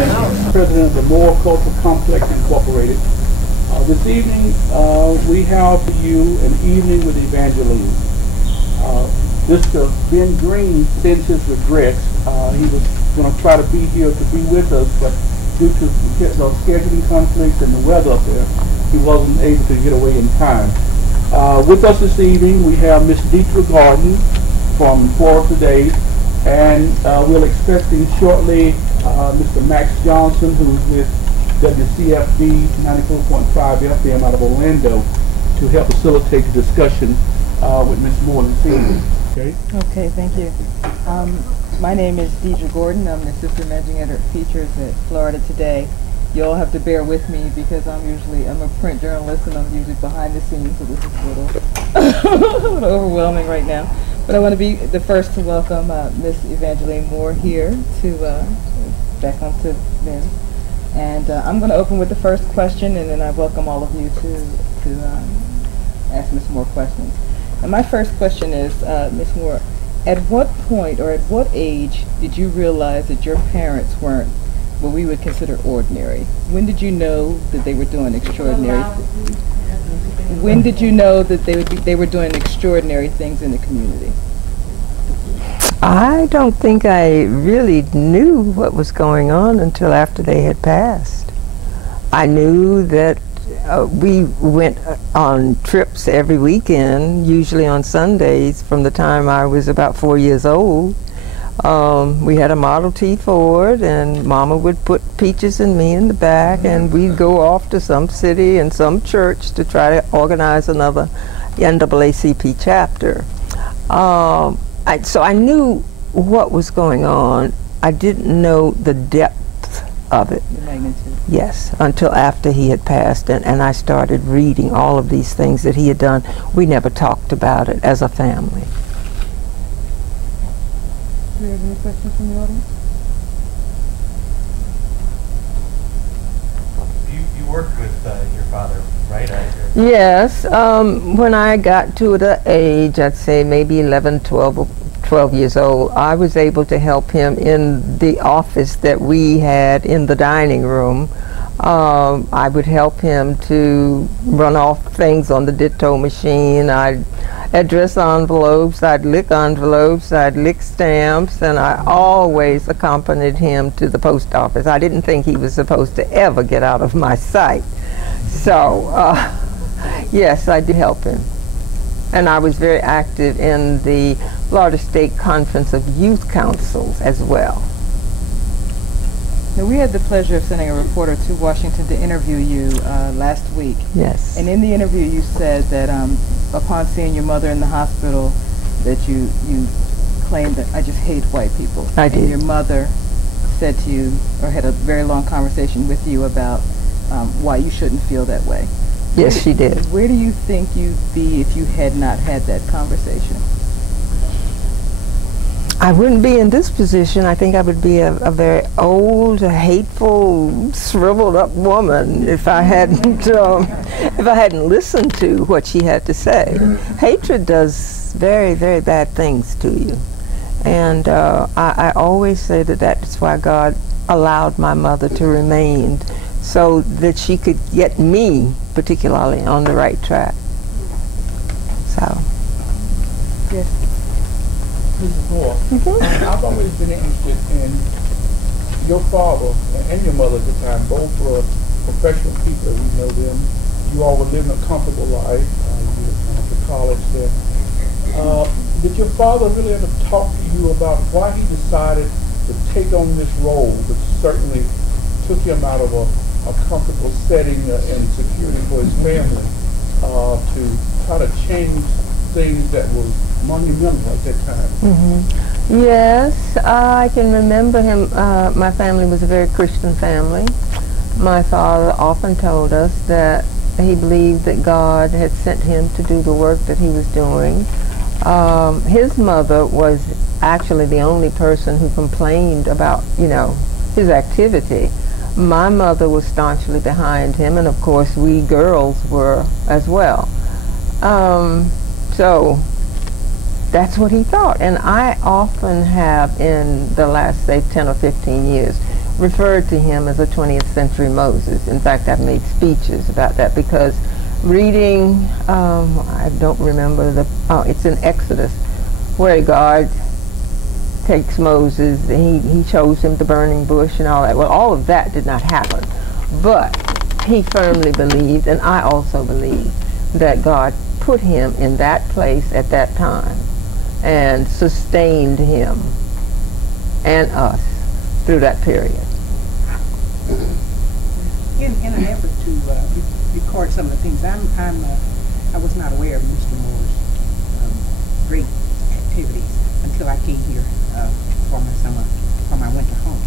President of the Moore Cultural Complex Incorporated. This evening, we have for you an evening with Evangeline. Mr. Ben Green sends his regrets. He was going to try to be here to be with us, but due to the scheduling conflicts and the weather up there, he wasn't able to get away in time. With us this evening, we have Miss Deidre Gordon from Florida Today, and we're expecting shortly Mr. Max Johnson, who's with WCFD 94.5 FM out of Orlando, to help facilitate the discussion with Ms. Moore this evening. Okay? Okay, thank you. My name is Deidre Gordon. I'm the assistant managing editor of features at Florida Today. You'll have to bear with me because I'm a print journalist and I'm usually behind the scenes, so this is a little overwhelming right now. But I want to be the first to welcome Miss Evangeline Moore here to back onto Mims. And I'm going to open with the first question, and then I welcome all of you to ask Ms. Moore questions. And my first question is, Ms. Moore, at what point or at what age did you realize that your parents weren't what we would consider ordinary? When did you know that they were doing extraordinary things? When did you know that they were doing extraordinary things in the community? I don't think I really knew what was going on until after they had passed. I knew that we went on trips every weekend, usually on Sundays, from the time I was about 4 years old. We had a Model T Ford, and Mama would put Peaches and me in the back, and we'd go off to some city and some church to try to organize another NAACP chapter. So I knew what was going on. I didn't know the depth of it. The magnitude. Yes, until after he had passed, and I started reading all of these things that he had done. We never talked about it as a family. Do you have any questions from the audience? You worked with your father, right? Yes. When I got to the age, I'd say maybe 11, 12 years old, I was able to help him in the office that we had in the dining room. I would help him to run off things on the ditto machine. I'd address envelopes, I'd lick envelopes, I'd lick stamps, and I always accompanied him to the post office. I didn't think he was supposed to ever get out of my sight. So, yes, I did help him. And I was very active in the Florida State Conference of Youth Councils as well. Now, we had the pleasure of sending a reporter to Washington to interview you last week. Yes. And in the interview you said that upon seeing your mother in the hospital that you claimed that I just hate white people. I did. And your mother said to you, or had a very long conversation with you about why you shouldn't feel that way. Yes, she did. Where do you think you'd be if you had not had that conversation? I wouldn't be in this position. I think I would be a very old, hateful, shriveled up woman if I hadn't listened to what she had to say. Hatred does very, very bad things to you. And I always say that that's why God allowed my mother to remain, so that she could get me, particularly, on the right track. So. Yes. Mrs. Moore, I've always been interested in your father and your mother at the time. Both were professional people. We know them. You all were living a comfortable life. You went to college there. Did your father really ever talk to you about why he decided to take on this role, which certainly took him out of a comfortable setting and security for his family, to try to change things that were monumental at that time? Mm-hmm. Yes, I can remember him. My family was a very Christian family. My father often told us that he believed that God had sent him to do the work that he was doing. His mother was actually the only person who complained about, his activity. My mother was staunchly behind him, and of course we girls were as well. So that's what he thought. And I often have, in the last, say, 10 or 15 years, referred to him as a 20th century Moses. In fact, I've made speeches about that because reading, I don't remember it's in Exodus, where God takes Moses, he shows him the burning bush and all that. Well, all of that did not happen, but he firmly believed, and I also believe, that God put him in that place at that time and sustained him and us through that period. In an effort to record some of the things, I was not aware of Mr. Moore's great activities until I came here for my summer, for my winter home.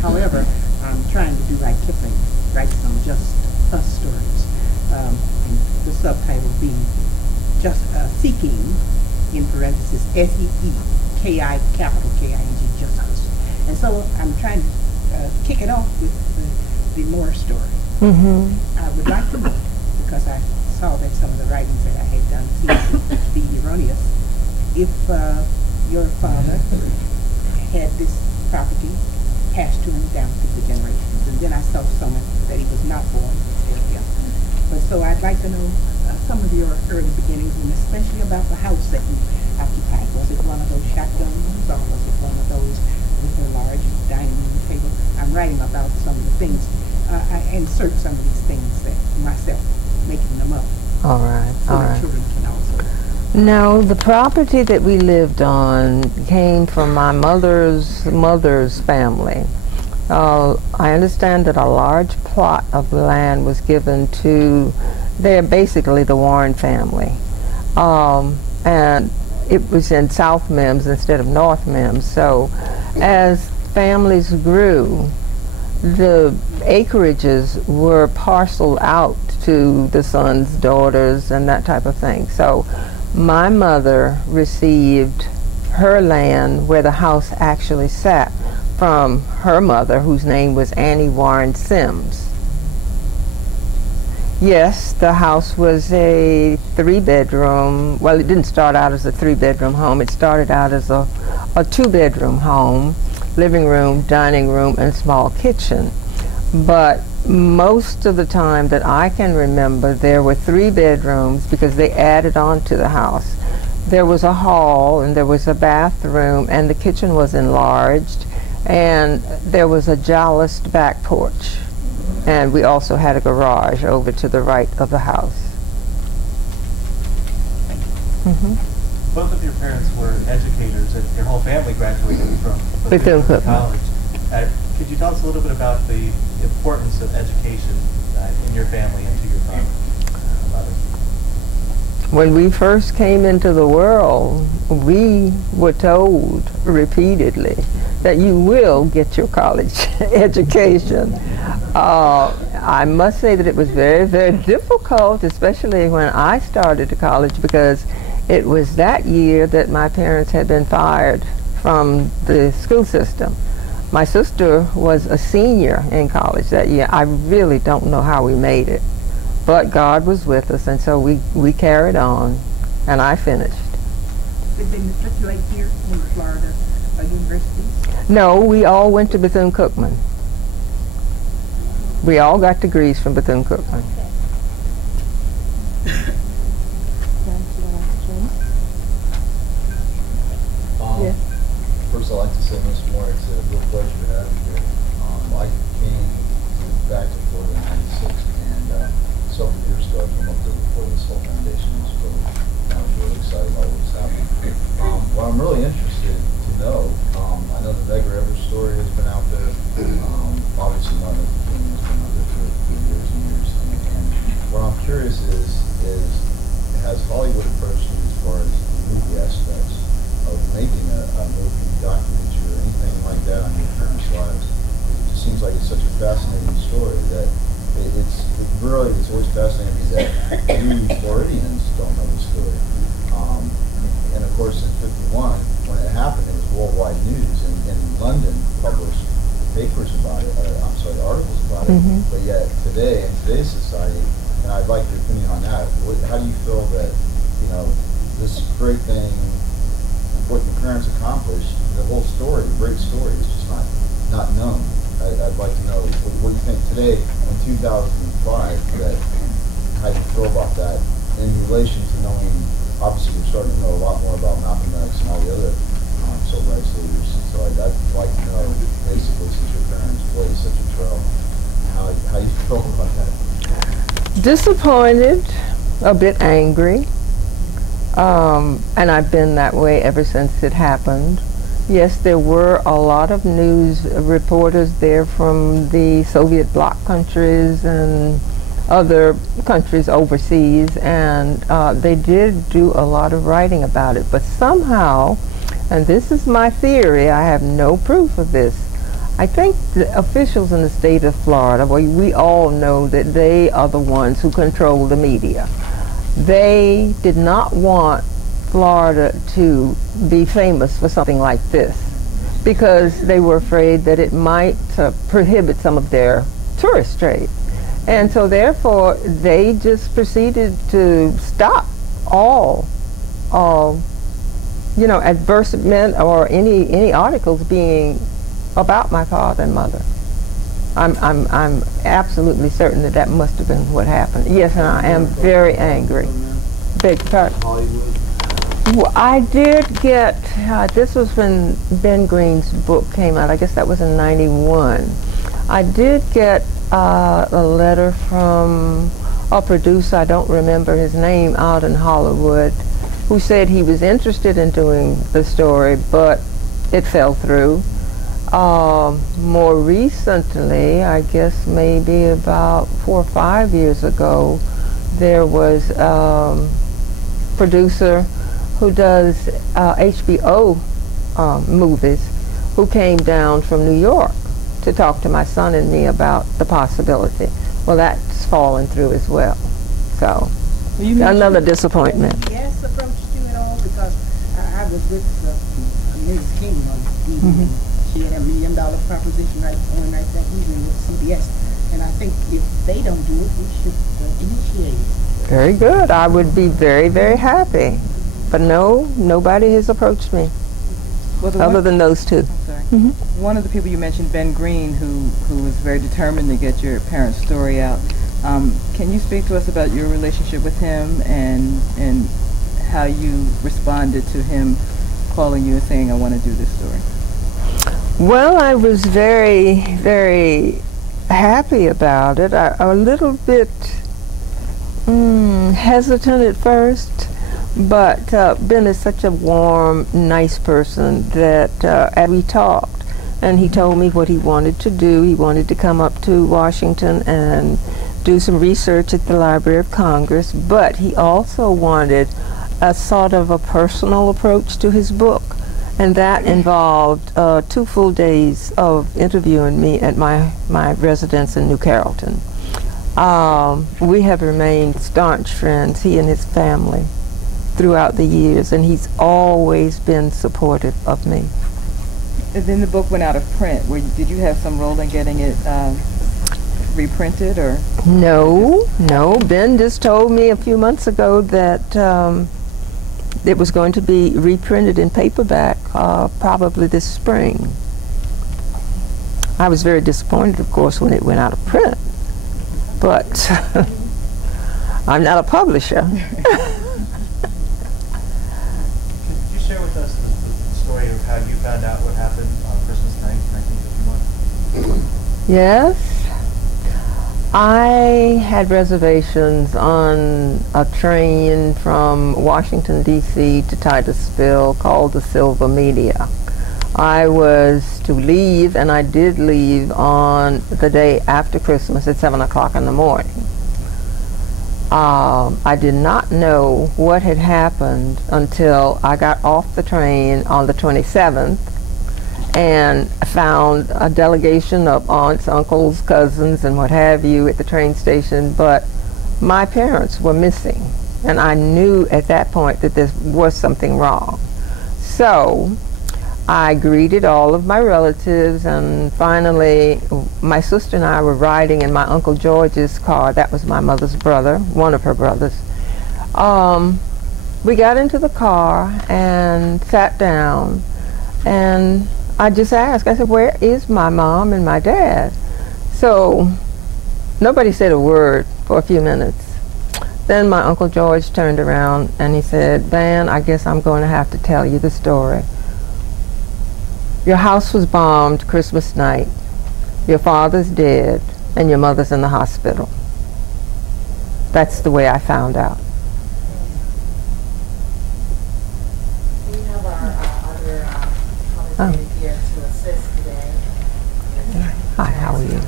However, I'm trying to do like Kipling, write some just us stories, and the subtitle being just seeking, in parentheses, S-E-E-K-I, capital K-I-N-G, just us. And so I'm trying to kick it off with the Moore story. I would like to know, because I saw that some of the writings that I had done seemed to be erroneous, if your father had this property passed to him down through the generations. And then I saw somewhere that he was not born instead of him. But so I'd like to know some of your early beginnings, and especially about the house that you occupied. Was it one of those shotgun ones, or was it one of those with a large dining room table? I'm writing about some of the things. I insert some of these things that myself, making them up. All right, so all that right. children can also. No, the property that we lived on came from my mother's family. I understand that a large plot of land was given to, they're basically the Warren family. And it was in South Mims instead of North Mims. So as families grew, the acreages were parceled out to the sons, daughters, and that type of thing. So my mother received her land where the house actually sat from her mother, whose name was Annie Warren Sims. Yes, the house was a 3-bedroom, well, it didn't start out as a 3-bedroom home. It started out as a 2-bedroom home, living room, dining room, and small kitchen. But most of the time that I can remember, there were 3 bedrooms because they added on to the house. There was a hall, and there was a bathroom, and the kitchen was enlarged, and there was a jaloused back porch. And we also had a garage over to the right of the house. Both of your parents were educators, and your whole family graduated from Bethune College. Could you tell us a little bit about the importance of education in your family and to your father and mother? When we first came into the world, we were told repeatedly that you will get your college education. I must say that it was very, very difficult, especially when I started to college, because it was that year that my parents had been fired from the school system. My sister was a senior in college that year. I really don't know how we made it, but God was with us, and so we carried on, and I finished. Did they matriculate here in Florida universities? No, we all went to Bethune-Cookman. We all got degrees from Bethune-Cookman. Yes. First, I'd like to say, Ms. Moore, it's a real pleasure to have you here. I came back to Florida in '96, and several years ago, I came up there before this whole foundation was built. I was really excited about what was happening. What I'm really interested to know, I know the Edgar Everett story has been out there. Obviously, Martin Luther King has been out there for years and years. And what I'm curious is has Hollywood approached you as far as the movie aspects of making a movie, documentary, or anything like that on your parents' lives? It just seems like it's such a fascinating story that it's always fascinating me that you Floridians don't know the story. And of course, in '51, when it happened, it was worldwide news, and London published papers about it, articles about it. But yet today, in today's society, and I'd like your opinion on that. How do you feel that, this great thing, what your parents accomplished, the whole story, the great story, is just not known I'd like to know what you think today in 2005, that how you feel about that in relation to knowing, obviously you're starting to know a lot more about Malcolm X and all the other civil rights leaders. So I'd like to know, basically, since your parents blazed such a trail, how you feel about that. Disappointed, a bit angry, and I've been that way ever since it happened. Yes, there were a lot of news reporters there from the Soviet bloc countries and other countries overseas, and they did do a lot of writing about it. But somehow, and this is my theory, I have no proof of this, I think the officials in the state of Florida, well, we all know that they are the ones who control the media. They did not want Florida to be famous for something like this because they were afraid that it might prohibit some of their tourist trade. And so therefore they just proceeded to stop all advertisement or any articles being about my father and mother. I'm absolutely certain that that must have been what happened. Yes, and I am very angry. Big pardon. Well, I did get, this was when Ben Green's book came out. I guess that was in '91. I did get a letter from a producer, I don't remember his name, out in Hollywood, who said he was interested in doing the story, but it fell through. More recently, I guess maybe about 4 or 5 years ago, there was a producer who does HBO movies who came down from New York to talk to my son and me about the possibility. Well, that's fallen through as well. So, another disappointment. Yes, approached you at all, because I was with Ms. King on TV. She had a $1 million proposition right that evening with CBS. And I think if they don't do it, we should initiate it. Very good. I would be very, very happy. But no, nobody has approached me, other than those two. One of the people you mentioned, Ben Green, who was very determined to get your parents' story out. Can you speak to us about your relationship with him and how you responded to him calling you and saying, I want to do this story? Well, I was very, very happy about it. A little bit hesitant at first, but Ben is such a warm, nice person that as we talked, and he told me what he wanted to do. He wanted to come up to Washington and do some research at the Library of Congress, but he also wanted a sort of a personal approach to his book. And that involved 2 full days of interviewing me at my residence in New Carrollton. We have remained staunch friends, he and his family, throughout the years, and he's always been supportive of me. And then the book went out of print. Did you have some role in getting it reprinted, or? No. Ben just told me a few months ago that it was going to be reprinted in paperback probably this spring. I was very disappointed, of course, when it went out of print, but I'm not a publisher. Could you share with us the story of how you found out what happened on Christmas night, 1951? Yes. I had reservations on a train from Washington, D.C. to Titusville called the Silver Media. I was to leave, and I did leave on the day after Christmas at 7 o'clock in the morning. I did not know what had happened until I got off the train on the 27th and found a delegation of aunts, uncles, cousins, and what have you at the train station, but my parents were missing, and I knew at that point that there was something wrong. So I greeted all of my relatives, and finally my sister and I were riding in my Uncle George's car. That was my mother's brother, one of her brothers. We got into the car and sat down, and I just asked, I said, where is my mom and my dad? So nobody said a word for a few minutes. Then my Uncle George turned around and he said, Van, I guess I'm going to have to tell you the story. Your house was bombed Christmas night. Your father's dead and your mother's in the hospital. That's the way I found out. We have our other commentator here to assist today. Hi, how are you?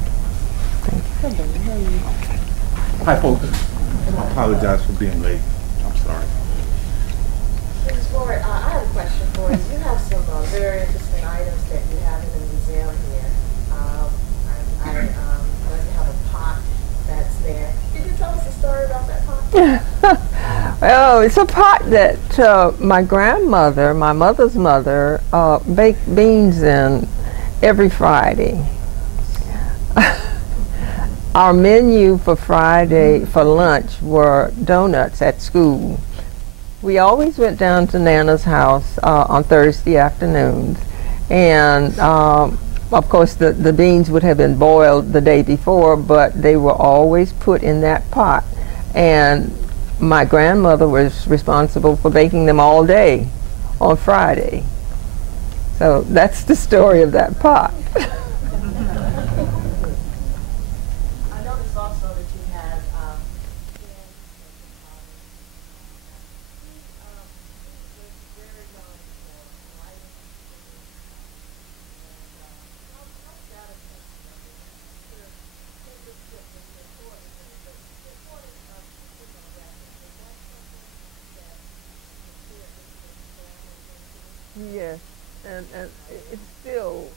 Thank you. Hi, folks. I apologize for being late. I'm sorry. Ms. Moore, I have a question for you. You have some very interesting items that you have in the museum here. I know you have a pot that's there. Could you tell us a story about that pot? Oh, it's a pot that my grandmother, my mother's mother, baked beans in every Friday. Our menu for Friday for lunch were donuts at school. We always went down to Nana's house on Thursday afternoons, and of course the beans would have been boiled the day before, but they were always put in that pot, and my grandmother was responsible for baking them all day on Friday. So that's the story of that pot. I noticed also that you have Yes, and it's still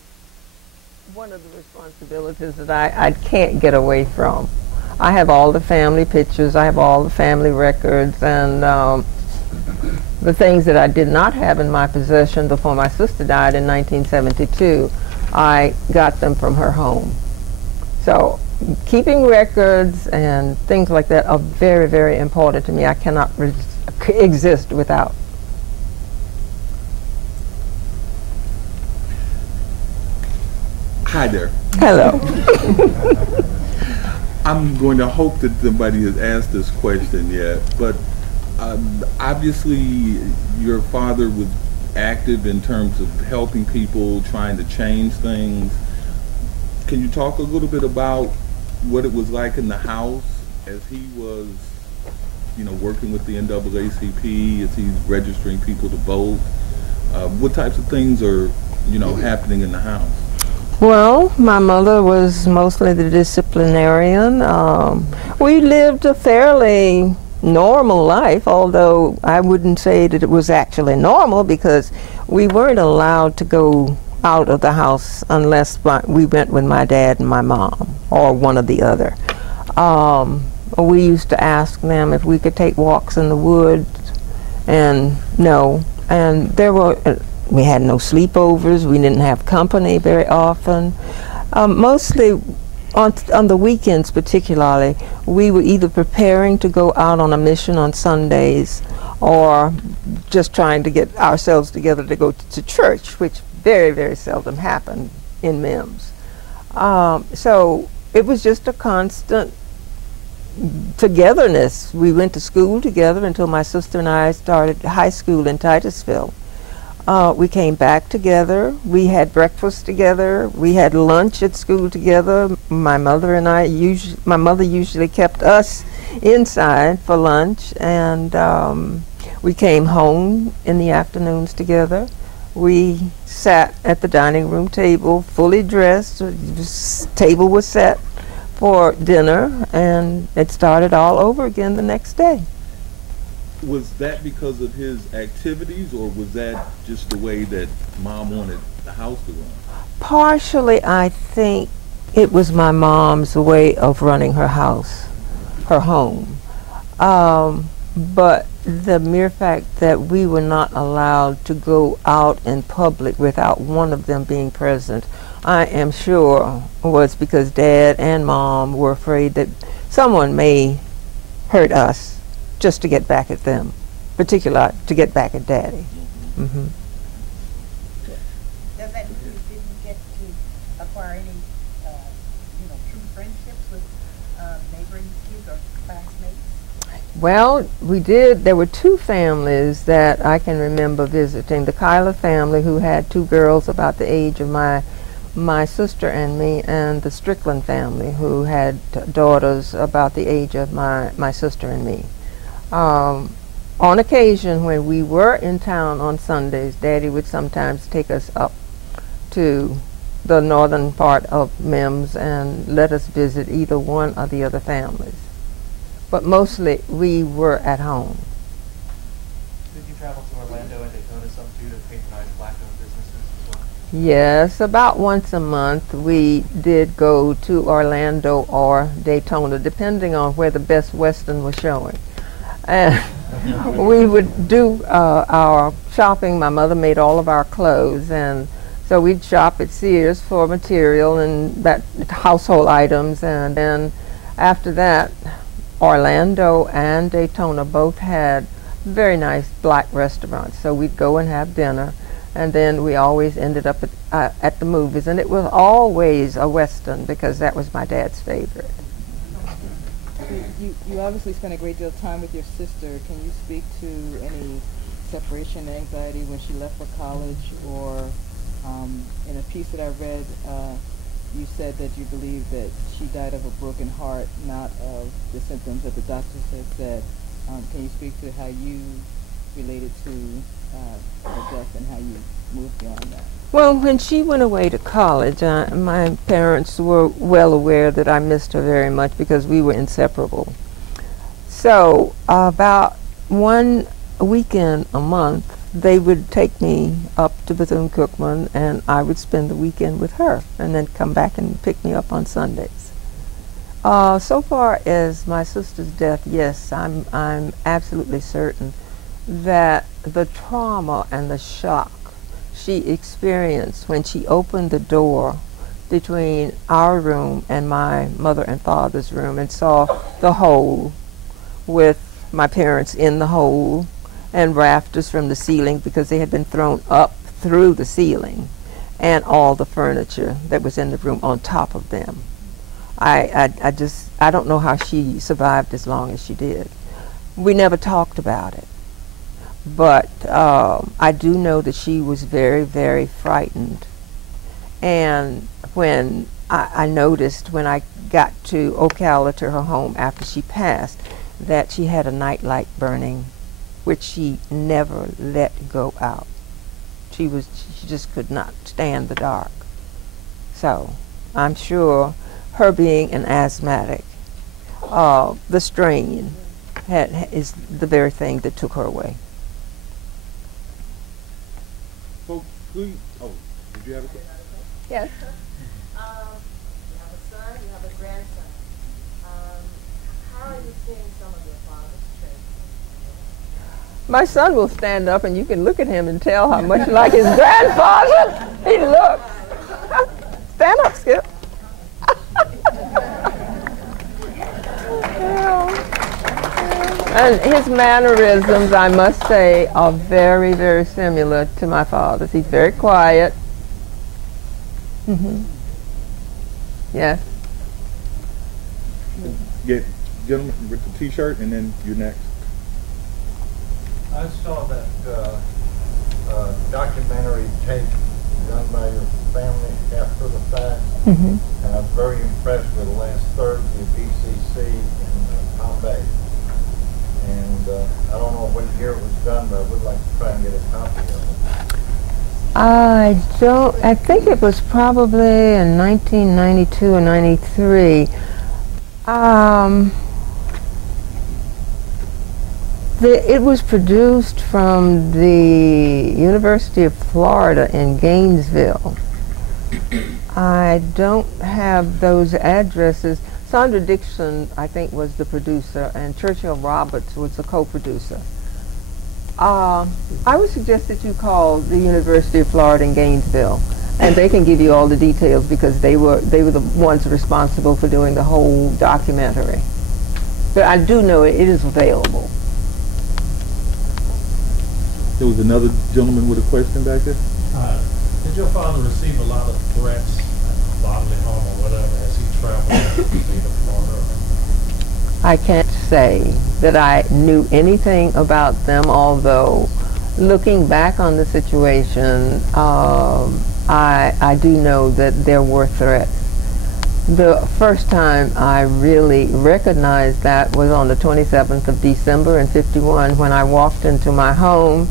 one of the responsibilities that I can't get away from. I have all the family pictures, I have all the family records, and the things that I did not have in my possession before my sister died in 1972, I got them from her home. So keeping records and things like that are very, very important to me. I cannot exist without. Hi there. Hello. I'm going to hope that somebody has asked this question yet, but obviously your father was active in terms of helping people, trying to change things. Can you talk a little bit about what it was like in the house as he was, you know, working with the NAACP, as he's registering people to vote? What types of things are, you know, happening in the house? Well, my mother was mostly the disciplinarian. We lived a fairly normal life, although I wouldn't say that it was actually normal because we weren't allowed to go out of the house unless we went with my dad and my mom, or one or the other. We used to ask them if we could take walks in the woods, and no. And there were we had no sleepovers. We didn't have company very often. Mostly on the weekends particularly, we were either preparing to go out on a mission on Sundays or just trying to get ourselves together to go to church, which very, very seldom happened in Mims. So it was just a constant togetherness. We went to school together until my sister and I started high school in Titusville. We came back together. We had breakfast together. We had lunch at school together. My mother and I my mother usually kept us inside for lunch, and we came home in the afternoons together. We sat at the dining room table, fully dressed. The table was set for dinner, and it started all over again the next day. Was that because of his activities, or was that just the way that Mom wanted the house to run? Partially, I think it was my mom's way of running her house, her home. But the mere fact that we were not allowed to go out in public without one of them being present, I am sure was because Dad and Mom were afraid that someone may hurt us just to get back at them, particularly to get back at Daddy. Mm-hmm. Does that include friendships with neighboring kids or classmates? Well, we did. There were two families that I can remember visiting. The Kyler family, who had two girls about the age of my sister and me, and the Strickland family, who had daughters about the age of my sister and me. On occasion, when we were in town on Sundays, Daddy would sometimes take us up to the northern part of Mims and let us visit either one or the other families. But mostly we were at home. Did you travel to Orlando and Daytona some too to patronize Black-owned businesses as well? Yes, about once a month we did go to Orlando or Daytona, depending on where the Best Western was showing. And we would do our shopping. My mother made all of our clothes, and so we'd shop at Sears for material and that household items, and then after that, Orlando and Daytona both had very nice Black restaurants. So we'd go and have dinner, and then we always ended up at the movies, and it was always a Western because that was my dad's favorite. You obviously spent a great deal of time with your sister. Can you speak to any separation anxiety when she left for college, or in a piece that I read, you said that you believe that she died of a broken heart, not of the symptoms that the doctors had said. Can you speak to how you related to her death and how you moved beyond that? Well, when she went away to college, my parents were well aware that I missed her very much because we were inseparable. So about one weekend a month, they would take me up to Bethune-Cookman, and I would spend the weekend with her and then come back and pick me up on Sundays. So far as my sister's death, yes, I'm absolutely certain that the trauma and the shock she experienced when she opened the door between our room and my mother and father's room and saw the hole with my parents in the hole and rafters from the ceiling because they had been thrown up through the ceiling, and all the furniture that was in the room on top of them. I don't know how she survived as long as she did. We never talked about it. But I do know that she was very, very frightened. And when I noticed when I got to Ocala, to her home after she passed, that she had a nightlight burning, which she never let go out. She just could not stand the dark. So I'm sure her being an asthmatic, the strain is the very thing that took her away. So, please, did you have a question? Yes. You have a son, you have a grandson. How are you seeing some of your father's traits? My son will stand up and you can look at him and tell how much like his grandfather he looks. Stand up, Skip. And his mannerisms, I must say, are very, very similar to my father's. He's very quiet. Yes. Get gentleman with the T-shirt, and then you're next. I saw that documentary tape done by your family after the fact, and I'm very impressed with the last third of the BCC in Palm Bay. And I don't know what year it was done, but I would like to try and get a copy of it. I think it was probably in 1992 or 93. It was produced from the University of Florida in Gainesville. I don't have those addresses. Sandra Dixon, I think, was the producer, and Churchill Roberts was the co-producer. I would suggest that you call the University of Florida in Gainesville, and they can give you all the details because they were the ones responsible for doing the whole documentary. But I do know it is available. There was another gentleman with a question back there. Did your father receive a lot of threats, bodily harm or whatever, as he traveled I can't say that I knew anything about them, although looking back on the situation, I do know that there were threats. The first time I really recognized that was on the 27th of December in '51 when I walked into my home.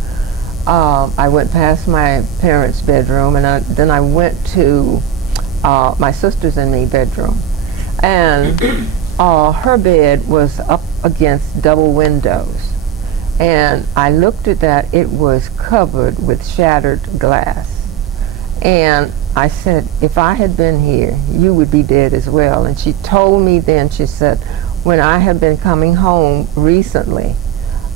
I went past my parents' bedroom, and then I went to my sister's and me bedroom. And her bed was up against double windows. And I looked at that. It was covered with shattered glass. And I said, if I had been here, you would be dead as well. And she told me then, she said, when I have been coming home recently,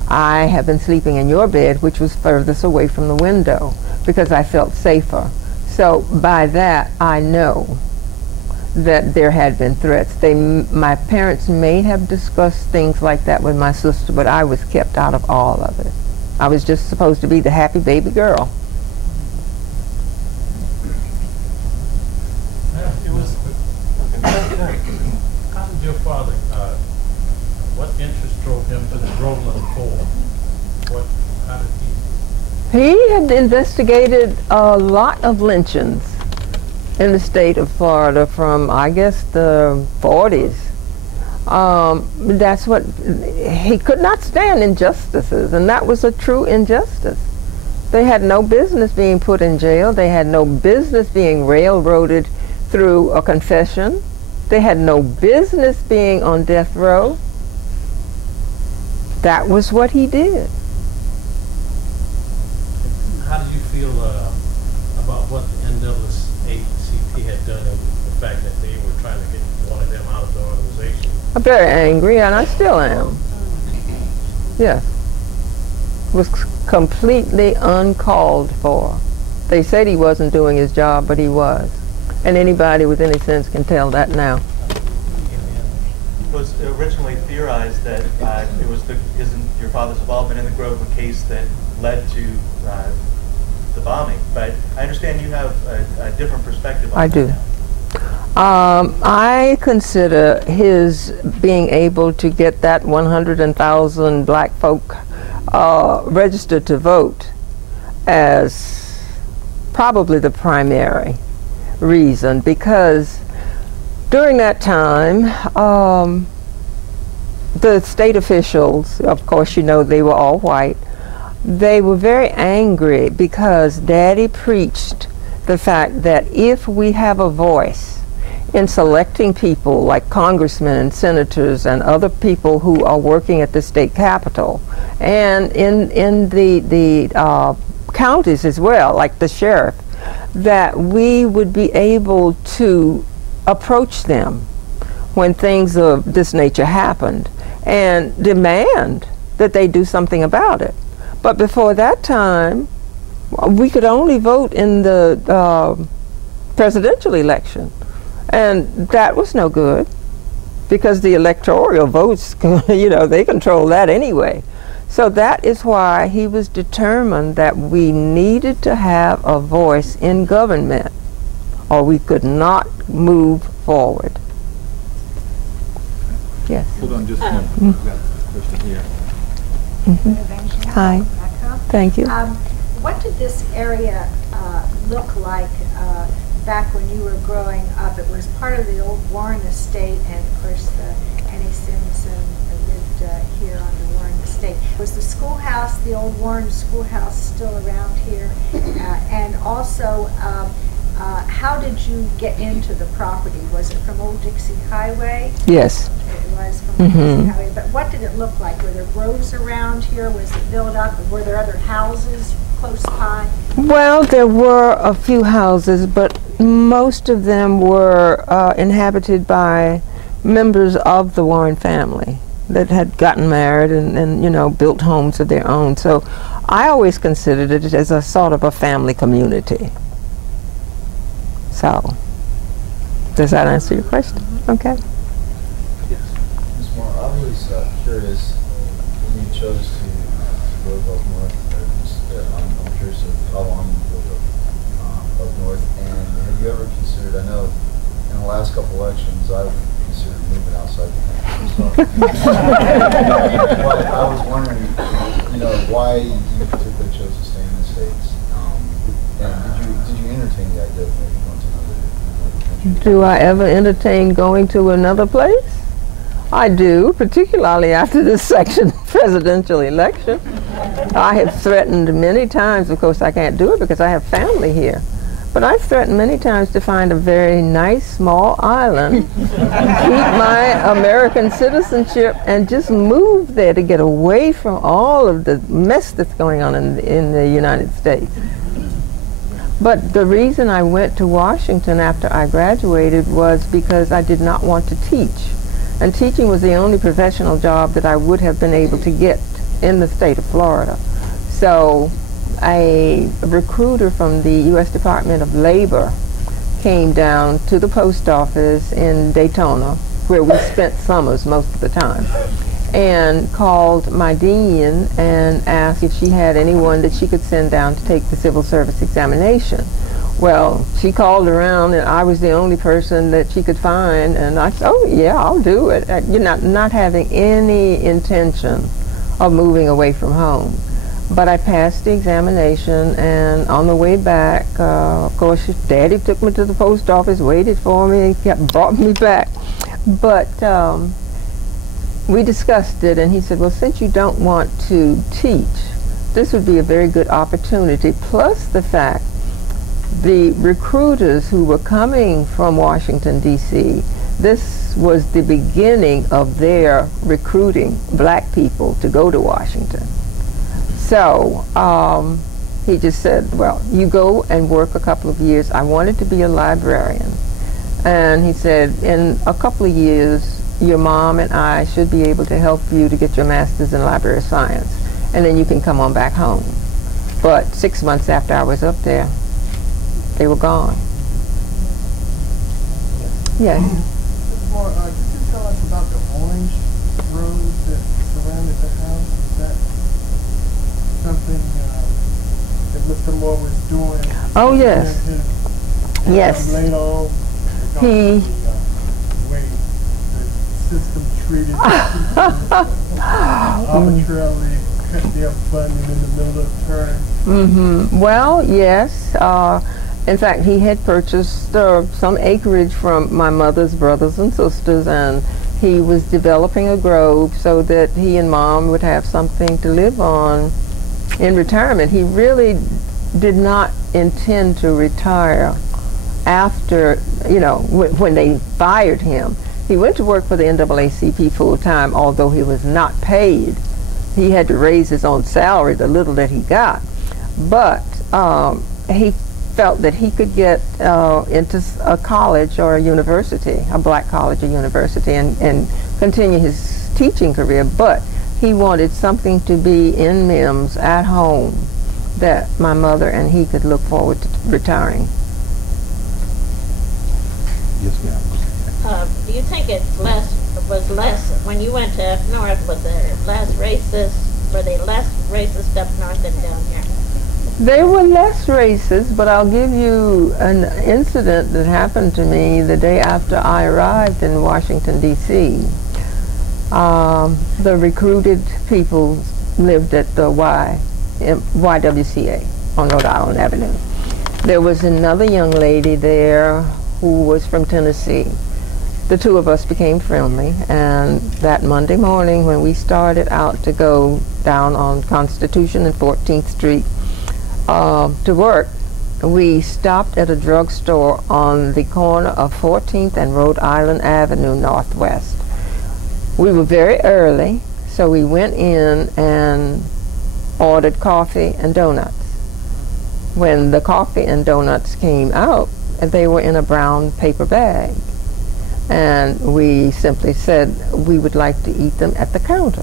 I have been sleeping in your bed, which was furthest away from the window, because I felt safer. So by that, I know that there had been threats. My parents may have discussed things like that with my sister, but I was kept out of all of it. I was just supposed to be the happy baby girl. How did your father, what interest drove him to the Groveland Four? How did he? He had investigated a lot of lynchings in the state of Florida from, I guess, the 40s. That's what, he could not stand injustices, and that was a true injustice. They had no business being put in jail. They had no business being railroaded through a confession. They had no business being on death row. That was what he did. How do you feel about what the NAACP had done and the fact that they were trying to get one of them out of the organization? I'm very angry, and I still am. Yes. It was completely uncalled for. They said he wasn't doing his job, but he was. And anybody with any sense can tell that now. It was originally theorized that it was your father's involvement in the Groveland case that led to the bombing, but I understand you have a different perspective on that. I do. I consider his being able to get that 100,000 black folk registered to vote as probably the primary reason, because during that time the state officials, of course you know they were all white, they were very angry because Daddy preached the fact that if we have a voice in selecting people like congressmen and senators and other people who are working at the state capitol and in the counties as well, like the sheriff, that we would be able to approach them when things of this nature happened and demand that they do something about it. But before that time, we could only vote in the presidential election, and that was no good because the electoral votes, you know, they control that anyway. So that is why he was determined that we needed to have a voice in government or we could not move forward. Yes. Hold on just a minute. We've got a question here. Hi. Thank you. What did this area look like back when you were growing up? It was part of the old Warren estate, and of course Annie Simpson lived here on the Warren estate. Was the schoolhouse, the old Warren schoolhouse, still around here? And also, how did you get into the property? Was it from Old Dixie Highway? Yes. It was from Old Dixie Highway. But what did it look like? Were there rows around here? Was it built up? Were there other houses close by? Well, there were a few houses, but most of them were inhabited by members of the Warren family that had gotten married and you know, built homes of their own. So I always considered it as a sort of a family community. So, does that answer your question? Okay. Yes. Ms. Moore, I was curious when you chose to go up north. I'm curious of how long you lived up north, and have you ever considered, I know in the last couple elections I've considered moving outside the country, sorry. Well, I was wondering, why you particularly chose to stay in the States. And did you entertain the idea of maybe going to another country? Do I ever entertain going to another place? I do, particularly after this second presidential election. I have threatened many times, of course I can't do it because I have family here, but I've threatened many times to find a very nice small island, keep my American citizenship, and just move there to get away from all of the mess that's going on in the United States. But the reason I went to Washington after I graduated was because I did not want to teach. And teaching was the only professional job that I would have been able to get in the state of Florida. So a recruiter from the U.S. Department of Labor came down to the post office in Daytona, where we spent summers most of the time, and called my dean and asked if she had anyone that she could send down to take the civil service examination. Well, she called around, and I was the only person that she could find, and I said, oh yeah, I'll do it. Not having any intention of moving away from home. But I passed the examination, and on the way back, of course, Daddy took me to the post office, waited for me, and brought me back. But we discussed it, and he said, well, since you don't want to teach, this would be a very good opportunity, plus the fact the recruiters who were coming from Washington, D.C., this was the beginning of their recruiting black people to go to Washington. So he just said, well, you go and work a couple of years. I wanted to be a librarian. And he said, in a couple of years, your mom and I should be able to help you to get your master's in library science. And then you can come on back home. But 6 months after I was up there, they were gone. Yes. Could you tell us about the orange roads that surrounded the house? Is that something that Mr. Moore was doing? Oh, yes. Yes. Later on, He. The way the system treated arbitrarily cut their funding in the middle of term. Mm-hmm. Well, yes. In fact, he had purchased some acreage from my mother's brothers and sisters, and he was developing a grove so that he and Mom would have something to live on in retirement. He really did not intend to retire after, when they fired him. He went to work for the NAACP full-time, although he was not paid. He had to raise his own salary, the little that he got. But he felt that he could get into a college or a university, a black college or university, and continue his teaching career. But he wanted something to be in Mims at home that my mother and he could look forward to retiring. Yes, ma'am. Do you think it was less, when you went to up north, was there less racist, were they less racist up north than down here? They were less racist, but I'll give you an incident that happened to me the day after I arrived in Washington, D.C. The recruited people lived at the YWCA on Rhode Island Avenue. There was another young lady there who was from Tennessee. The two of us became friendly, and that Monday morning when we started out to go down on Constitution and 14th Street to work, we stopped at a drugstore on the corner of 14th and Rhode Island Avenue Northwest. We were very early, so we went in and ordered coffee and donuts. When the coffee and donuts came out, they were in a brown paper bag. And we simply said we would like to eat them at the counter.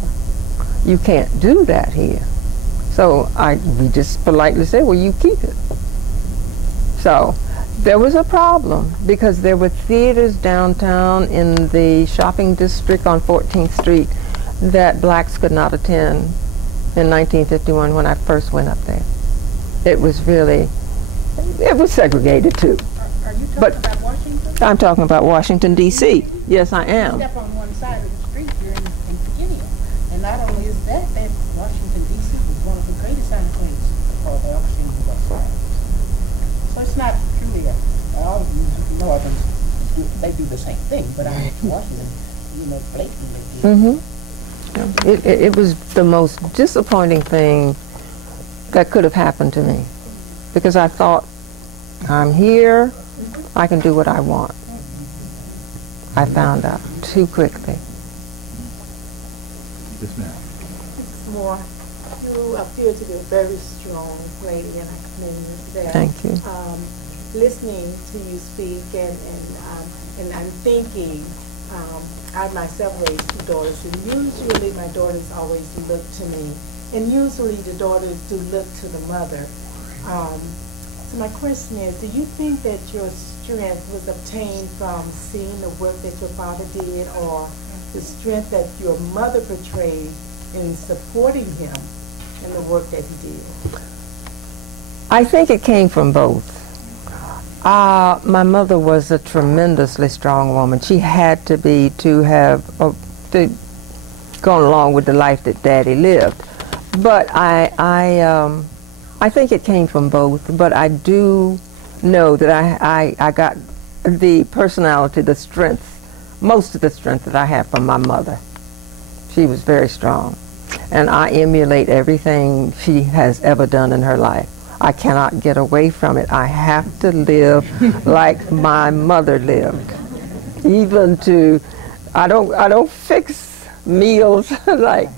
You can't do that here. So we just politely said, well, you keep it. So there was a problem because there were theaters downtown in the shopping district on 14th Street that blacks could not attend in 1951 when I first went up there. It was segregated too. Are you talking about Washington? I'm talking about Washington, D.C. Yes, I am. Step on one side of the street, you're in Virginia. And not only is that Washington, D.C. was one of the greatest enclaves for the upstream of West Side. So it's not truly all of you Northerns, they do the same thing, but I Washington, blatantly did. It was the most disappointing thing that could have happened to me, because I thought, I'm here, I can do what I want. I found out too quickly. Yes, ma'am. Mrs. Moore, you appear to be a very strong lady, and I commend you for that. Thank you. Listening to you speak, and I'm thinking, I myself raised 2 daughters, and usually my daughters always look to me, and usually the daughters do look to the mother. So my question is, do you think that your strength was obtained from seeing the work that your father did, or the strength that your mother portrayed in supporting him in the work that he did? I think it came from both. My mother was a tremendously strong woman. She had to be to have gone along with the life that Daddy lived. But I think it came from both. But I do know that I got the personality, the strength, most of the strength that I have from my mother. She was very strong. And I emulate everything she has ever done in her life. I cannot get away from it. I have to live like my mother lived. Even to, I don't fix meals like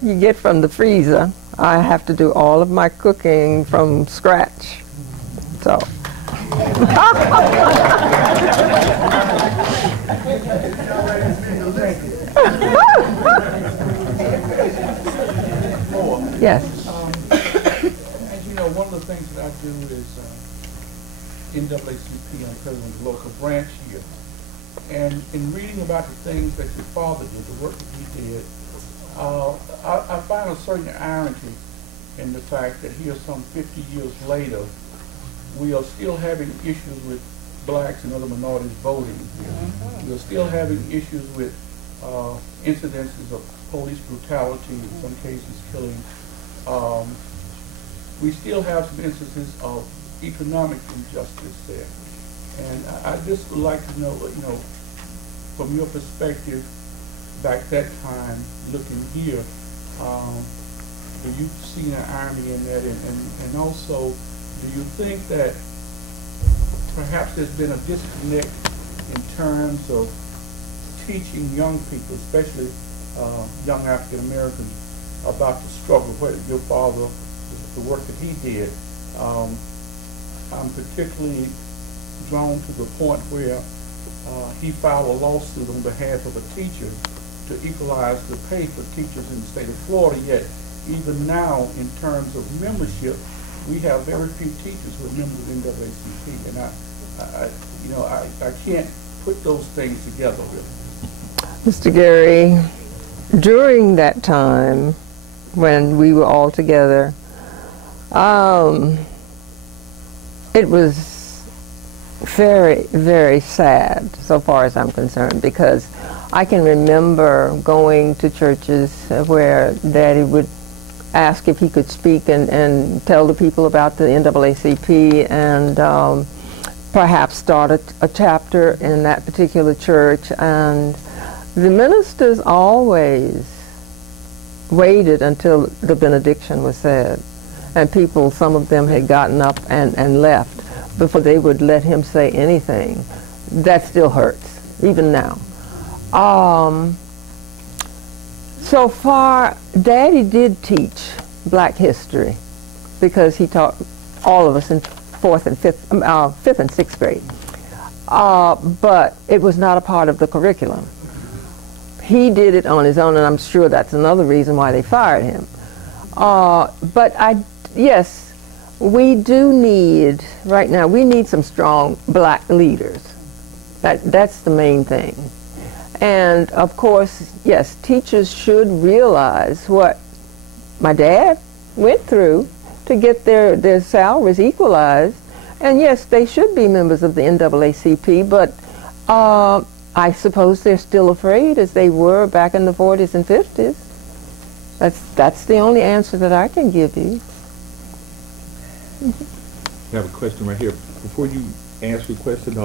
you get from the freezer. I have to do all of my cooking from scratch. So. Yes. One of the things that I do is NAACP, I'm president of the local branch here. And in reading about the things that your father did, the work that he did, I find a certain irony in the fact that here some 50 years later, we are still having issues with blacks and other minorities voting here. We are still having issues with incidences of police brutality, in some cases killing. We still have some instances of economic injustice there. And I just would like to know, from your perspective, back that time, looking here, do you see an irony in that? And also, do you think that perhaps there's been a disconnect in terms of teaching young people, especially young African Americans, about the struggle, what your father, the work that he did? I'm particularly drawn to the point where he filed a lawsuit on behalf of a teacher to equalize the pay for teachers in the state of Florida, yet even now in terms of membership, we have very few teachers who are members of NAACP, and I can't put those things together really. Mr. Gary, during that time when we were all together, it was very, very sad so far as I'm concerned, because I can remember going to churches where Daddy would ask if he could speak and tell the people about the NAACP and perhaps start a chapter in that particular church. And the ministers always waited until the benediction was said. And people, some of them had gotten up and left before they would let him say anything. That still hurts, even now. So far, Daddy did teach black history because he taught all of us in fifth and sixth grade. But it was not a part of the curriculum. He did it on his own, and I'm sure that's another reason why they fired him. But yes, we do need, right now, we need some strong black leaders. That's the main thing. And of course, yes, teachers should realize what my dad went through to get their salaries equalized. And yes, they should be members of the NAACP, but I suppose they're still afraid as they were back in the 40s and 50s. That's the only answer that I can give you. I have a question right here. Before you answer your question,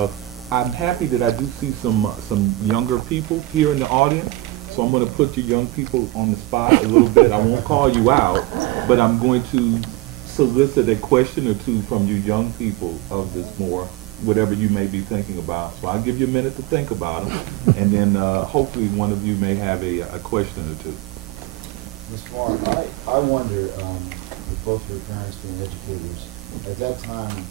I'm happy that I do see some younger people here in the audience. So I'm going to put you young people on the spot a little bit. I won't call you out, but I'm going to solicit a question or two from you young people of this Moore, whatever you may be thinking about. So I'll give you a minute to think about them, and then hopefully one of you may have a question or two. Ms. Moore, I wonder, with both your parents being educators, at that time,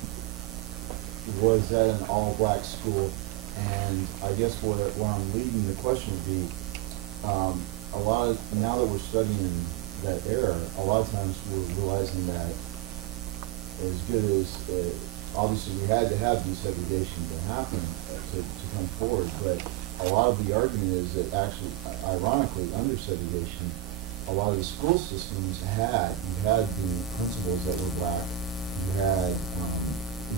was that an all-black school? And I guess where I'm leading the question would be, now that we're studying that era, a lot of times we're realizing that as good as, obviously we had to have desegregation to happen to come forward, but a lot of the argument is that actually, ironically, under segregation, a lot of the school systems you had the principals that were black, you had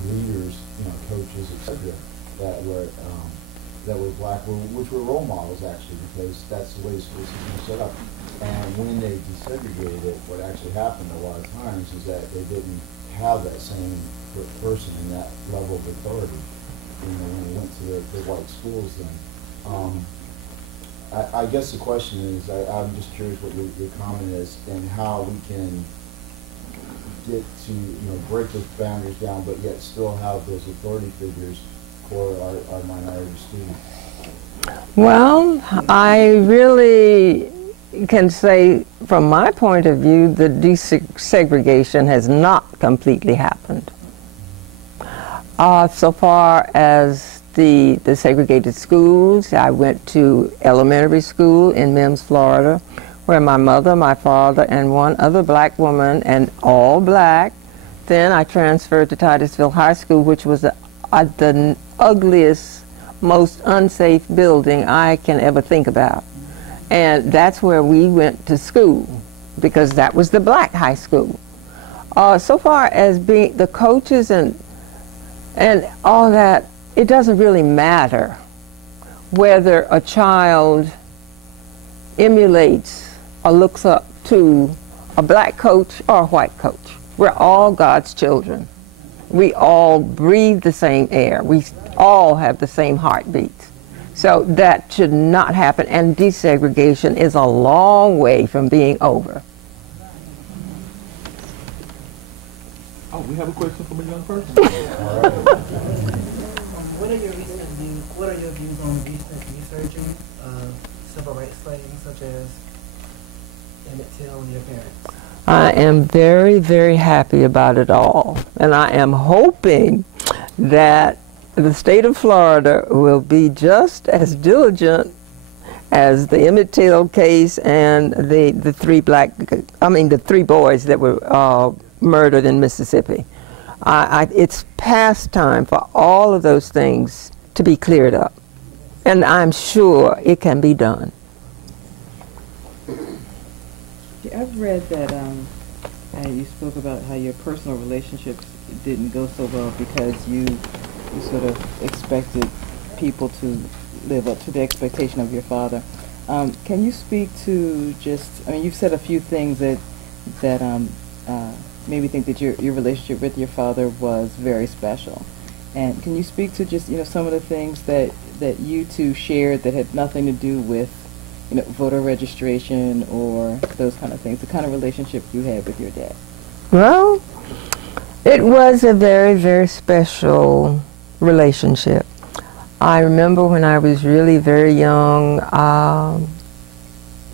leaders, coaches, etc., that were black, which were role models actually, because that's the way the school system was set up. And when they desegregated it, what actually happened a lot of times is that they didn't have that same person in that level of authority. When they went to the white schools then. I guess the question is, I'm just curious what your comment is and how we can get to, break those boundaries down, but yet still have those authority figures for our minority students. Well, I really can say, from my point of view, the desegregation has not completely happened. So far as the segregated schools, I went to elementary school in Mims, Florida, where my mother, my father, and one other black woman, and all black. Then I transferred to Titusville High School, which was the ugliest, most unsafe building I can ever think about. And that's where we went to school, because that was the black high school. So far as being the coaches and all that, it doesn't really matter whether a child emulates or looks up to a black coach or a white coach. We're all God's children. We all breathe the same air. We all have the same heartbeats. So that should not happen, and desegregation is a long way from being over. Oh, we have a question from a young person. What are your views on recent resurging of civil rights claims such as Emmett Till and your parents? I am very, very happy about it all, and I am hoping that the state of Florida will be just as diligent as the Emmett Till case and the three boys that were murdered in Mississippi. It's past time for all of those things to be cleared up, and I'm sure it can be done. I've read that you spoke about how your personal relationships didn't go so well because you sort of expected people to live up to the expectation of your father. Can you speak to you've said a few things that made me think that your relationship with your father was very special. And can you speak to just some of the things that you two shared that had nothing to do with voter registration or those kind of things, the kind of relationship you had with your dad? Well, it was a very, very special relationship. I remember when I was really very young,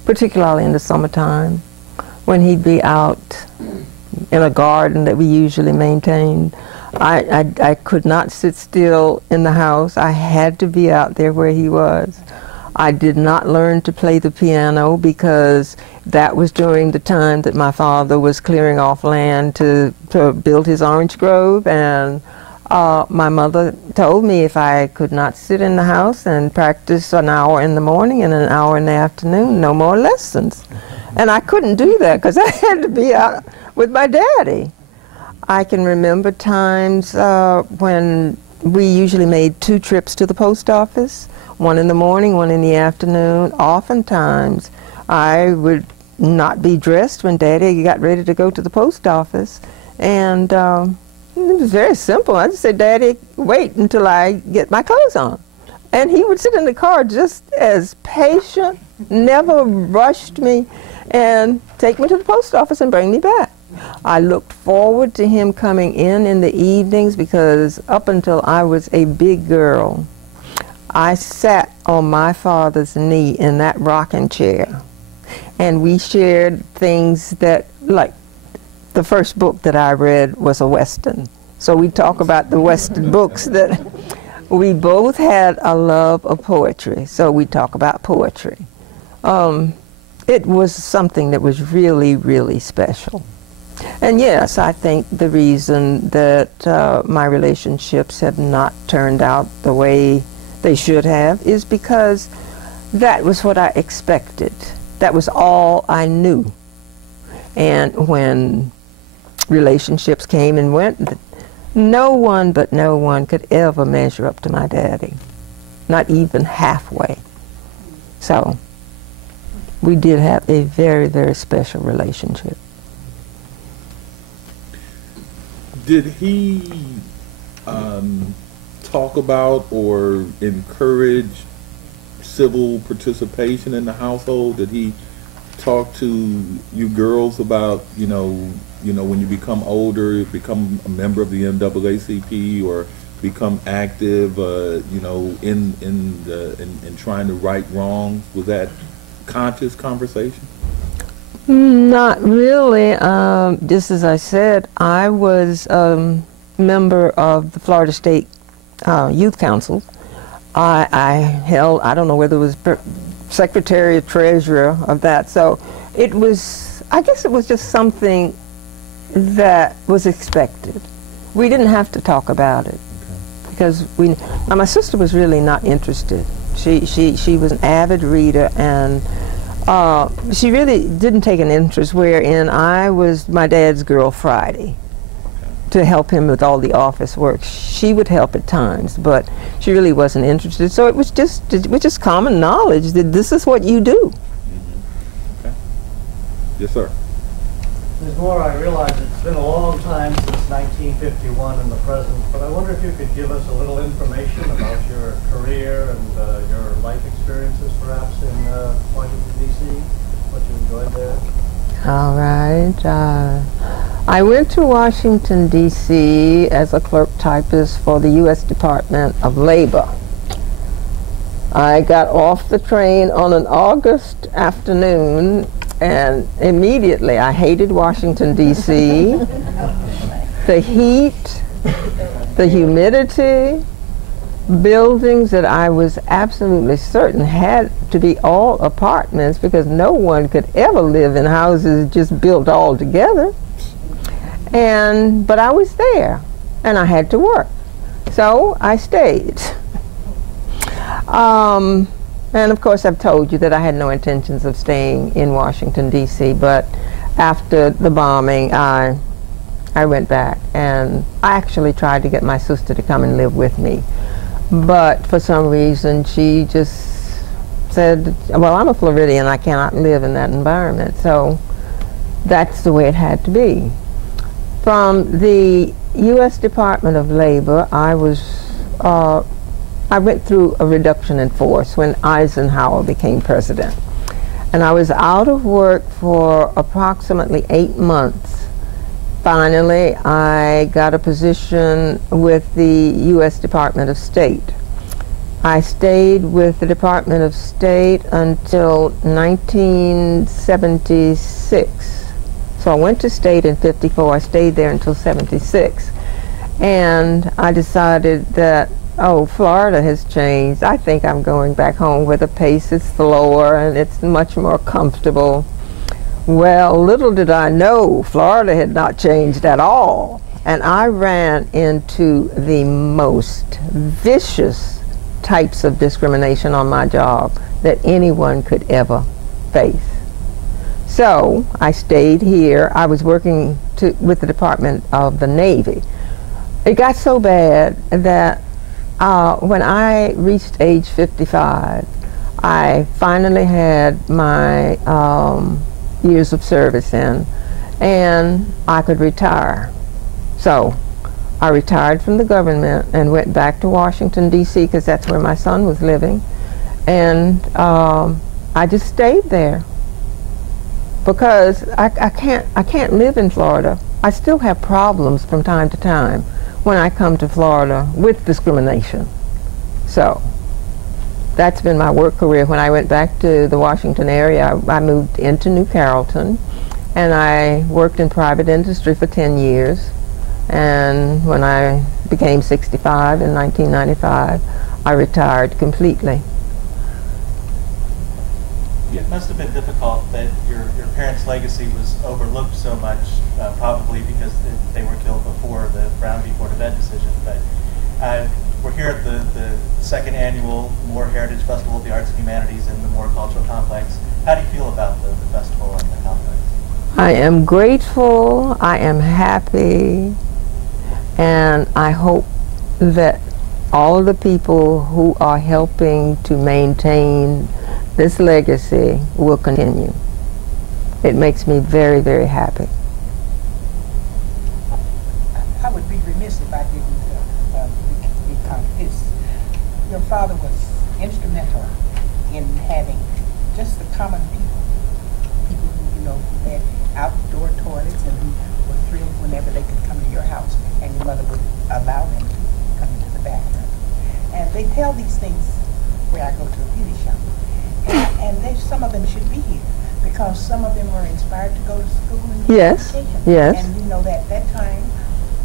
particularly in the summertime, when he'd be out in a garden that we usually maintained. I could not sit still in the house. I had to be out there where he was. I did not learn to play the piano because that was during the time that my father was clearing off land to build his orange grove, and my mother told me if I could not sit in the house and practice an hour in the morning and an hour in the afternoon, no more lessons. And I couldn't do that because I had to be out with my daddy. I can remember times when we usually made 2 trips to the post office, one in the morning, one in the afternoon. Oftentimes, I would not be dressed when Daddy got ready to go to the post office, and it was very simple. I just said, Daddy, wait until I get my clothes on. And he would sit in the car just as patient, never rushed me, and take me to the post office and bring me back. I looked forward to him coming in the evenings, because up until I was a big girl, I sat on my father's knee in that rocking chair, and we shared things that, like, the first book that I read was a Western. So we talk about the Western books that we both had a love of poetry. So we talk about poetry. It was something that was really, really special. And yes, I think the reason that my relationships have not turned out the way they should have is because that was what I expected. That was all I knew. And when relationships came and went, no one but no one could ever measure up to my daddy, not even halfway. So we did have a very, very special relationship. Did he talk about or encourage civil participation in the household? Did he talk to you girls about, you know, when you become older, become a member of the NAACP or become active, in trying to right wrongs? Was that conscious conversation? Not really. Just as I said, I was a member of the Florida State Youth Council. I held, I don't know whether it was secretary or treasurer of that. So it was, I guess it was just something that was expected. We didn't have to talk about it, because now my sister was really not interested. She was an avid reader, and she really didn't take an interest, wherein I was my dad's girl Friday to help him with all the office work. She would help at times, but she really wasn't interested. So it was just common knowledge that this is what you do. Mm-hmm. Okay. Yes, sir. Ms. Moore, I realize it's been a long time since 1951 and the present, but I wonder if you could give us a little information about your career and your life experiences, perhaps, in Washington, D.C., what you enjoyed there. All right. I went to Washington, D.C. as a clerk typist for the U.S. Department of Labor. I got off the train on an August afternoon, and immediately I hated Washington, D.C. The heat, the humidity, buildings that I was absolutely certain had to be all apartments, because no one could ever live in houses just built all together. But I was there, and I had to work, so I stayed. And of course, I've told you that I had no intentions of staying in Washington, D.C., but after the bombing, I went back, and I actually tried to get my sister to come and live with me. But for some reason, she just said, well, I'm a Floridian, I cannot live in that environment. So that's the way it had to be. From the U.S. Department of Labor, I went through a reduction in force when Eisenhower became president. And I was out of work for approximately 8 months. Finally, I got a position with the U.S. Department of State. I stayed with the Department of State until 1976. So I went to state in 54. I stayed there until 76. And I decided that, oh, Florida has changed. I think I'm going back home where the pace is slower and it's much more comfortable. Well, little did I know, Florida had not changed at all. And I ran into the most vicious types of discrimination on my job that anyone could ever face. So I stayed here. I was working with the Department of the Navy. It got so bad that when I reached age 55, I finally had my years of service in, and I could retire. So I retired from the government and went back to Washington, D.C., because that's where my son was living. And I just stayed there because I can't live in Florida. I still have problems from time to time when I come to Florida with discrimination. So that's been my work career. When I went back to the Washington area, I moved into New Carrollton, and I worked in private industry for 10 years. And when I became 65 in 1995, I retired completely. It must have been difficult that your parents' legacy was overlooked so much, probably because they were killed before the Brown v. Board of Ed decision. But we're here at the second annual Moore Heritage Festival of the Arts and Humanities in the Moore Cultural Complex. How do you feel about the festival and the complex? I am grateful, I am happy, and I hope that all of the people who are helping to maintain this legacy will continue. It makes me very, very happy. I would be remiss if I didn't because your father was instrumental in having just the common people who, who had outdoor toilets and who were thrilled whenever they could come to your house and your mother would allow them to come into the bathroom. And they tell these things where I go to a beauty shop. And some of them should be here because some of them were inspired to go to school and get education. Yes. And at that time,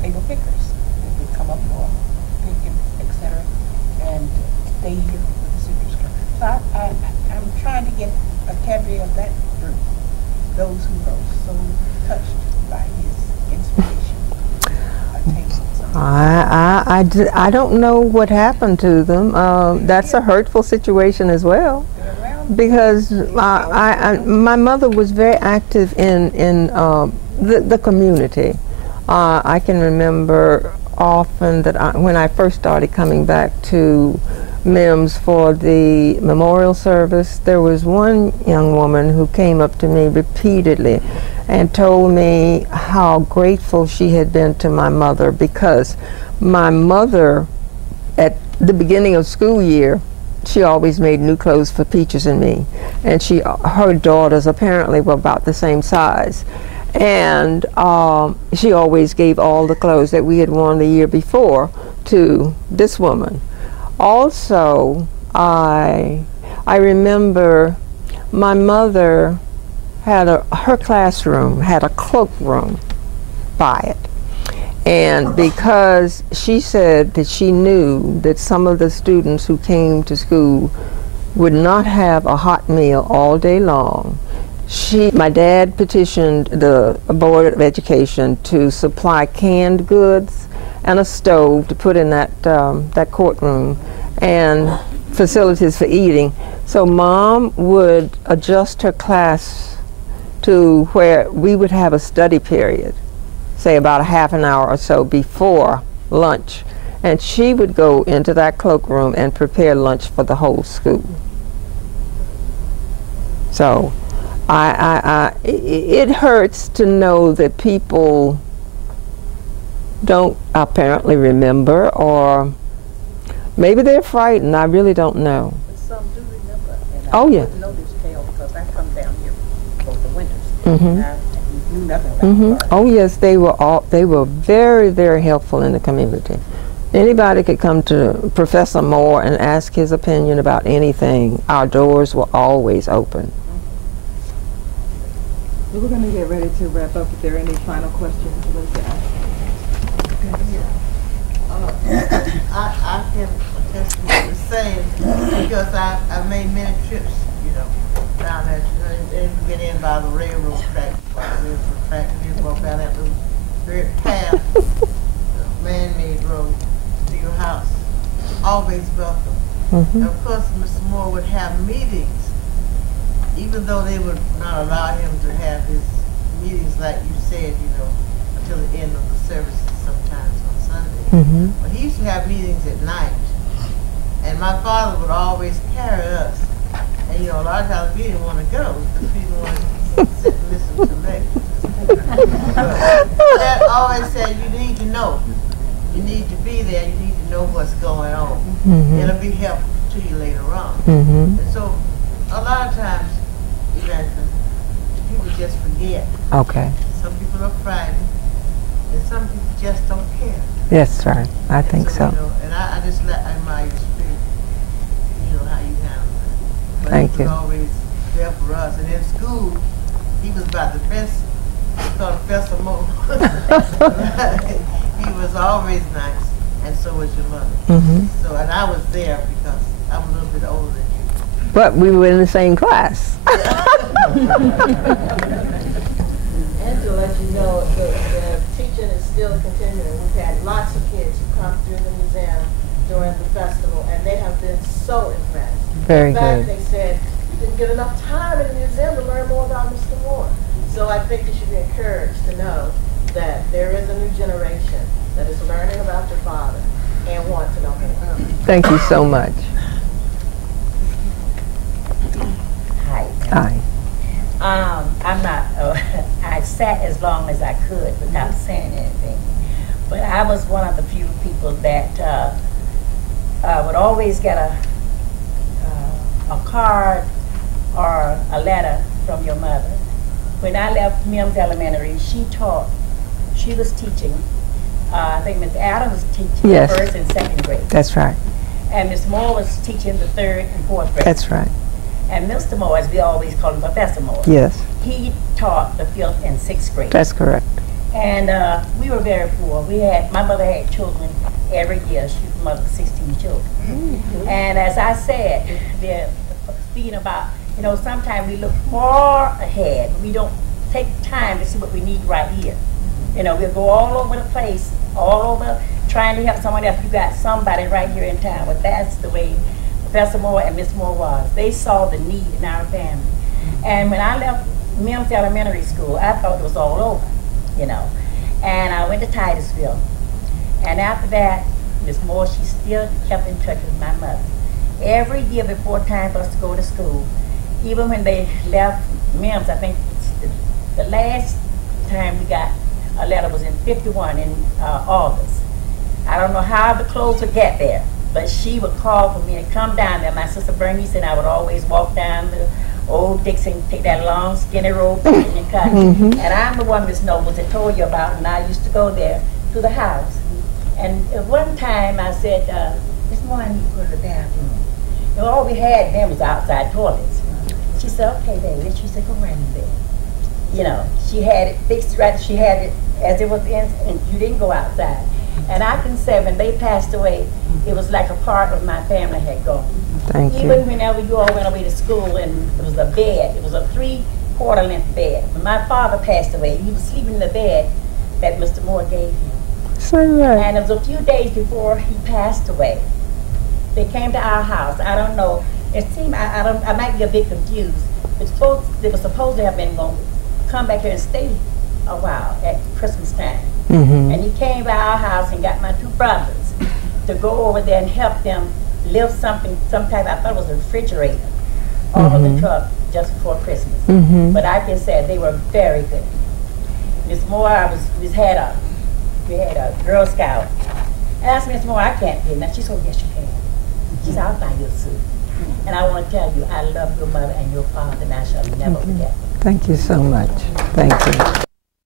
they were pickers. They would come up for pick, etc. and stay here with the citrus girl. So I'm trying to get a cadre of that group, those who are so touched by his inspiration. I don't know what happened to them. That's a hurtful situation as well, because my mother was very active in the community. I can remember often that when I first started coming back to Mims for the memorial service, there was one young woman who came up to me repeatedly and told me how grateful she had been to my mother, because my mother, at the beginning of school year, she always made new clothes for Peaches and me, and her daughters apparently were about the same size, and she always gave all the clothes that we had worn the year before to this woman. Also, I remember my mother had her classroom had a cloakroom by it, and because she said that she knew that some of the students who came to school would not have a hot meal all day long, my dad petitioned the Board of Education to supply canned goods and a stove to put in that courtroom and facilities for eating. So Mom would adjust her class to where we would have a study period, say about a half an hour or so before lunch, and she would go into that cloakroom and prepare lunch for the whole school. So it hurts to know that people don't apparently remember, or maybe they're frightened. I really don't know. But some do remember. And Oh, yeah. I didn't know this tale because I come down here for the winters. Mm-hmm. I knew nothing about Florida. Oh yes, they were very, very helpful in the community. Anybody could come to Professor Moore and ask his opinion about anything. Our doors were always open. So we're going to get ready to wrap up. If there are any final questions, you'd like to ask. I can attest to what you're saying because I've made many trips, down there. You get in by the railroad track, and you walk down that little dirt path, man-made road to your house. Always welcome. Mm-hmm. And of course, Mr. Moore would have meetings, even though they would not allow him to have his meetings like you said, until the end of the services sometimes on Sunday. Mm-hmm. But he used to have meetings at night. And my father would always carry us. And you know, a lot of times we didn't want to go because we didn't want to sit and listen to lectures. Dad always said, you need to know. You need to be there. You need to know what's going on. It'll be helpful to you later on. And so, a lot of times, Evangeline, people just forget. Okay. Some people are frightened, and some people just don't care. That's right. I think so. You know, and I just admire your spirit. You know how you handle it. But Thank he you. was always there for us. And in school, he was about the best. We called Professor Moore. He was always nice, and so was your mother. So, and I was there because I'm a little bit older than you. But we were in the same class. And to let you know, the teaching is still continuing. We've had lots of kids who come through the museum during the festival, and they have been so impressed. Very In fact, good. they said, you didn't get enough time in the museum to learn more about Mr. Moore. So I think you should be encouraged to know that there is a new generation that is learning about your father and want to know more. Thank you so much. Hi. Hi. I'm not, I sat as long as I could without saying anything. But I was one of the few people that would always get a card or a letter from your mother. When I left Mims Elementary, she was teaching, I think Ms. Adams was teaching Yes. first and second grade. That's right. And Ms. Moore was teaching the third and fourth grade. That's right. And Mr. Moore, as we always call him, Professor Moore. Yes. He taught the fifth and sixth grade. That's correct. And we were very poor. My mother had children every year. She was mother of 16 children. And as I said, they're speaking about, you know, sometimes we look far ahead. We don't take time to see what we need right here. You know, we'll go all over the place, all over trying to help someone else. You got somebody right here in town. But that's the way Professor Moore and Miss Moore was. They saw the need in our family. And when I left Mims Elementary School, I thought it was all over, you know. And I went to Titusville. And after that, Miss Moore, she still kept in touch with my mother. Every year before time for us to go to school, even when they left Mims, I think the last time we got a letter was in '51 in August. I don't know how the clothes would get there, but she would call for me to come down there. My sister Bernice and I would always walk down the old Dixon, take that long skinny road back in the country. And I'm the one, Miss Nobles, that told you about, and I used to go there to the house. And one time I said, Miss Moore, I need to go to the bathroom. You know, all we had then was outside toilets. She said, okay, baby. And she said, go right in bed. You know, she had it fixed right, she had it as it was in, and you didn't go outside. And I can say when they passed away, it was like a part of my family had gone. Thank you. Even whenever you all went away to school and it was a bed, it was a 3/4 length bed. When my father passed away, he was sleeping in the bed that Mr. Moore gave him. So right. And it was a few days before he passed away. They came to our house. I don't know. It seemed I might be a bit confused. They were supposed to have been going to come back here and stay a while at Christmas time. And he came by our house and got my two brothers to go over there and help them lift something, some type, I thought it was a refrigerator, off of the truck just before Christmas. But I can say they were very good. Miss Moore, we had a Girl Scout. I asked Miss Moore, I can't pay. Now she said, yes, you can. She said, I'll buy you a suit. And I want to tell you, I love your mother and your father, and I shall never forget them. Thank you so much. Thank you.